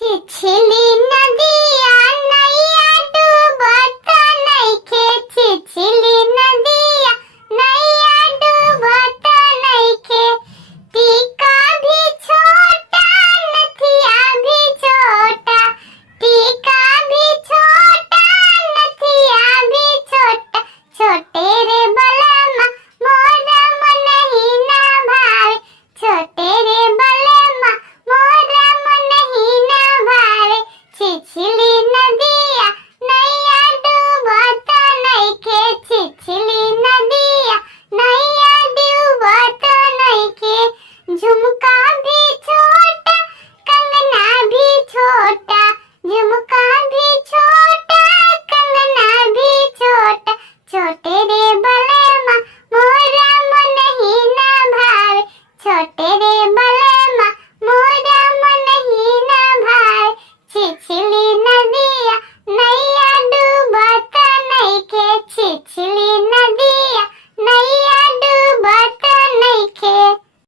छिछली नदिया नैया डूबत नइखे। छिछली नदिया नैया डूबत नइखे। टीका भी छोटा नथिया भी छोटा। टीका भी छोटा नथिया भी छोटा। छोटे रे बलमा मोरा मनहि ना भावे। छोटे रे बलमा मोरा मनहि ना भावे। छिछली नदिया नैया डूबत नइखे। छिछली नदिया नैया डूबत नइखे। झुमका भी छोटा कंगना भी छोटा। झुमका भी छोटा कंगना भी छोटा। छोटे रे बलमा मोरा मनहि ना भावे। छोटे रे बलमा मोरा मनहि ना भावे। छिछली नदिया नैया डूबत नइखे। छिछली